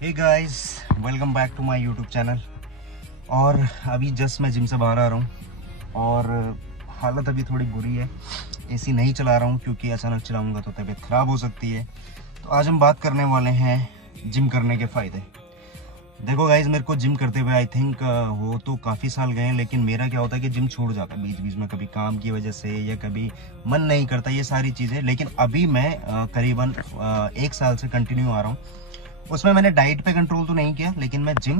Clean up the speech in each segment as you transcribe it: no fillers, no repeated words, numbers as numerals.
Hey guys, welcome back to my YouTube channel. और अभी just मैं जिम से बाहर आ रहा हूँ और हालत अभी थोड़ी बुरी है। एसी नहीं चला रहा हूँ क्योंकि अचानक चलाऊँगा तो तबीयत ख़राब हो सकती है। तो आज हम बात करने वाले हैं जिम करने के फ़ायदे। देखो गाइस, मेरे को जिम करते हुए आई थिंक वो तो काफ़ी साल गए हैं, लेकिन मेरा क्या होता है कि जिम छूट जाता है बीच बीच में, कभी काम की वजह से या कभी मन नहीं करता, ये सारी चीज़ें। लेकिन अभी मैं करीबन 1 साल से कंटिन्यू आ रहा हूँ। उसमें मैंने डाइट पे कंट्रोल तो नहीं किया, लेकिन मैं जिम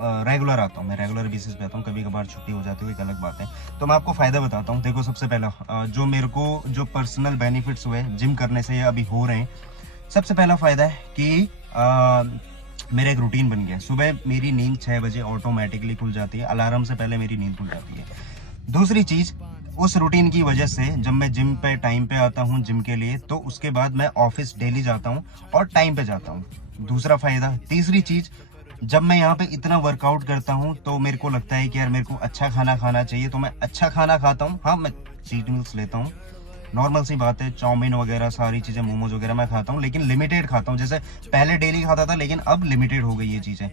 रेगुलर आता हूँ। मैं रेगुलर बेसिस पे आता हूँ, कभी कभार छुट्टी हो जाती है, एक अलग बात है। तो मैं आपको फ़ायदा बताता हूँ। देखो, सबसे पहला जो मेरे को जो पर्सनल बेनिफिट्स हुए जिम करने से या अभी हो रहे हैं, सबसे पहला फ़ायदा है कि मेरा एक रूटीन बन गया। सुबह मेरी नींद 6 बजे ऑटोमेटिकली खुल जाती है, अलार्म से पहले मेरी नींद खुल जाती है। दूसरी चीज़, उस रूटीन की वजह से जब मैं जिम पे टाइम पे आता हूँ जिम के लिए, तो उसके बाद मैं ऑफिस डेली जाता हूँ और टाइम पे जाता हूँ। दूसरा फायदा। तीसरी चीज, जब मैं यहाँ पे इतना वर्कआउट करता हूँ तो मेरे को लगता है कि यार मेरे को अच्छा खाना खाना चाहिए, तो मैं अच्छा खाना खाता हूँ। हाँ, मैं चीट मील्स लेता हूँ, नॉर्मल सी बात है। चाउमीन वगैरह सारी चीज़ें, मोमोज वगैरह मैं खाता हूँ, लेकिन लिमिटेड खाता हूँ। जैसे पहले डेली खाता था, लेकिन अब लिमिटेड हो गई ये चीज़ें।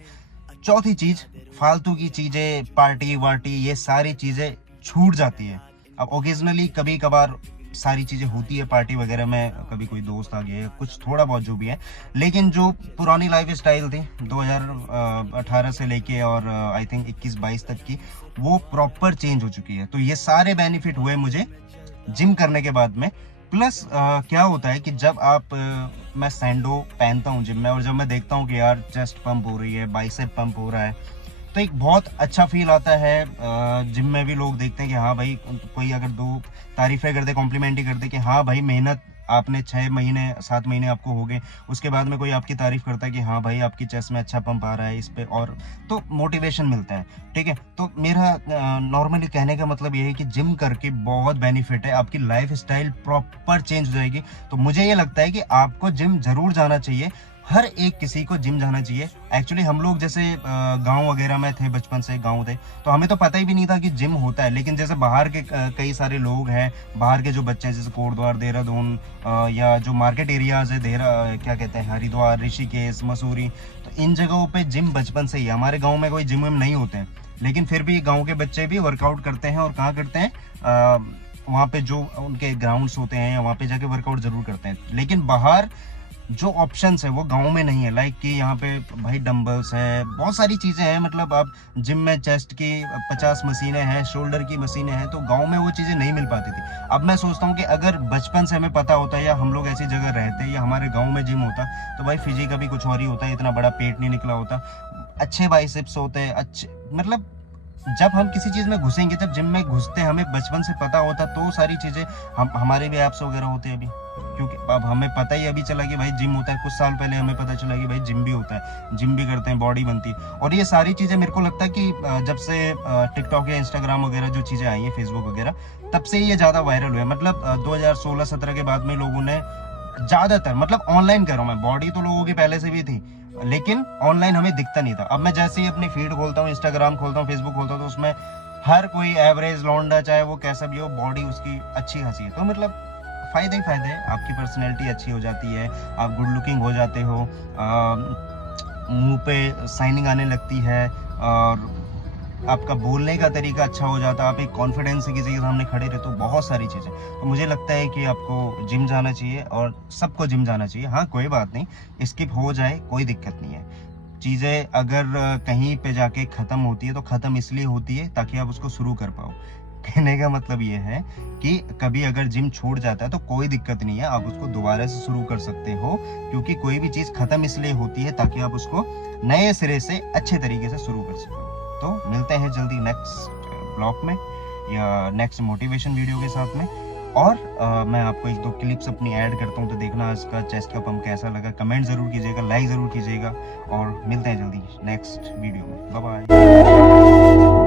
चौथी चीज, फालतू की चीजें, पार्टी वार्टी, ये सारी चीजें छूट जाती है। अब ओकेजनली कभी कभार सारी चीजें होती है पार्टी वगैरह में, कभी कोई दोस्त आ गया, कुछ थोड़ा बहुत जो भी है। लेकिन जो पुरानी लाइफ स्टाइल थी 2018 से लेके और आई थिंक 21-22 तक की, वो प्रॉपर चेंज हो चुकी है। तो ये सारे बेनिफिट हुए मुझे जिम करने के बाद में। प्लस क्या होता है कि जब आप मैं सैंडो पहनता हूँ जिम में, और जब मैं देखता हूँ कि यार चेस्ट पंप हो रही है, बाइसेप पंप हो रहा है, तो एक बहुत अच्छा फील आता है। जिम में भी लोग देखते हैं कि हाँ भाई, कोई अगर दो तारीफें कर दे, कॉम्प्लीमेंट ही कर दे कि हाँ भाई, मेहनत आपने 6 महीने 7 महीने आपको हो गए, उसके बाद में कोई आपकी तारीफ करता है कि हाँ भाई, आपकी चेस्ट में अच्छा पंप आ रहा है इस पे, और तो मोटिवेशन मिलता है। ठीक है, तो मेरा नॉर्मली कहने का मतलब ये है कि जिम करके बहुत बेनिफिट है, आपकी लाइफ स्टाइल प्रॉपर चेंज हो जाएगी। तो मुझे ये लगता है कि आपको जिम जरूर जाना चाहिए। हर एक किसी को जिम जाना चाहिए। एक्चुअली हम लोग जैसे गांव वगैरह में थे, बचपन से गांव थे, तो हमें तो पता ही भी नहीं था कि जिम होता है। लेकिन जैसे बाहर के कई सारे लोग हैं, बाहर के जो बच्चे हैं, जैसे कोटद्वार, देहरादून, या जो मार्केट एरियाज है, क्या कहते हैं, हरिद्वार, ऋषिकेश, मसूरी, तो इन जगहों पे जिम बचपन से ही। हमारे गाँव में कोई जिम विम नहीं होते हैं, लेकिन फिर भी गाँव के बच्चे भी वर्कआउट करते हैं। और कहाँ करते हैं? वहाँ पे जो उनके ग्राउंड्स होते हैं, वहाँ पे जाके वर्कआउट जरूर करते हैं। लेकिन बाहर जो ऑप्शंस है वो गांव में नहीं है। लाइक कि यहाँ पे भाई डंबल्स है, बहुत सारी चीजें हैं। मतलब आप जिम में चेस्ट की 50 मशीनें हैं, शोल्डर की मशीनें हैं, तो गांव में वो चीजें नहीं मिल पाती थी। अब मैं सोचता हूँ कि अगर बचपन से हमें पता होता, या हम लोग ऐसी जगह रहते, या हमारे गाँव में जिम होता, तो भाई फिजिक अभी कुछ और ही होता है, इतना बड़ा पेट नहीं निकला होता, अच्छे बाइसेप्स होते हैं, अच्छे, मतलब जब हम किसी चीज में घुसेंगे, जब जिम में घुसते, हमें बचपन से पता होता, तो सारी चीजें हम हमारे भी एप्स वगैरह होते हैं अभी। क्योंकि अब हमें पता ही अभी चला कि भाई जिम होता है। कुछ साल पहले हमें पता चला कि भाई जिम भी होता है, जिम भी करते हैं, बॉडी बनती है। और ये सारी चीजें मेरे को लगता है कि जब से टिकटॉक या इंस्टाग्राम वगैरह जो चीजें आई है, फेसबुक वगैरह, तब से ये ज्यादा वायरल हुआ। मतलब 2016-17 के बाद में लोगों ने ज्यादातर, मतलब ऑनलाइन कर रहा हूँ मैं, बॉडी तो लोगों की पहले से भी थी, लेकिन ऑनलाइन हमें दिखता नहीं था। अब मैं जैसे ही अपनी फीड खोलता हूँ, इंस्टाग्राम खोलता हूँ, फेसबुक खोलता हूँ, तो उसमें हर कोई एवरेज लौंडा, चाहे वो कैसा भी हो, बॉडी उसकी अच्छी खासी है। तो मतलब फायदे ही फायदे हैं। आपकी पर्सनैलिटी अच्छी हो जाती है, आप गुड लुकिंग हो जाते हो, मुंह पे शाइनिंग आने लगती है, और आपका बोलने का तरीका अच्छा हो जाता है, आप एक कॉन्फिडेंस से किसी के सामने खड़े रहते हो, बहुत सारी चीज़ें। तो मुझे लगता है कि आपको जिम जाना चाहिए, और सबको जिम जाना चाहिए। हाँ, कोई बात नहीं, स्किप हो जाए कोई दिक्कत नहीं है। चीज़ें अगर कहीं पे जाके ख़त्म होती है, तो ख़त्म इसलिए होती है ताकि आप उसको शुरू कर पाओ। कहने का मतलब ये है कि कभी अगर जिम छूट जाता है तो कोई दिक्कत नहीं है, आप उसको दोबारा से शुरू कर सकते हो। क्योंकि कोई भी चीज़ ख़त्म इसलिए होती है ताकि आप उसको नए सिरे से अच्छे तरीके से शुरू कर सको। तो मिलते हैं जल्दी नेक्स्ट ब्लॉग में, या नेक्स्ट मोटिवेशन वीडियो के साथ में। और मैं आपको 1-2 क्लिप्स अपनी ऐड करता हूँ, तो देखना आज का चेस्ट का पंप कैसा लगा। कमेंट ज़रूर कीजिएगा, लाइक ज़रूर कीजिएगा, और मिलते हैं जल्दी नेक्स्ट वीडियो में। Bye bye.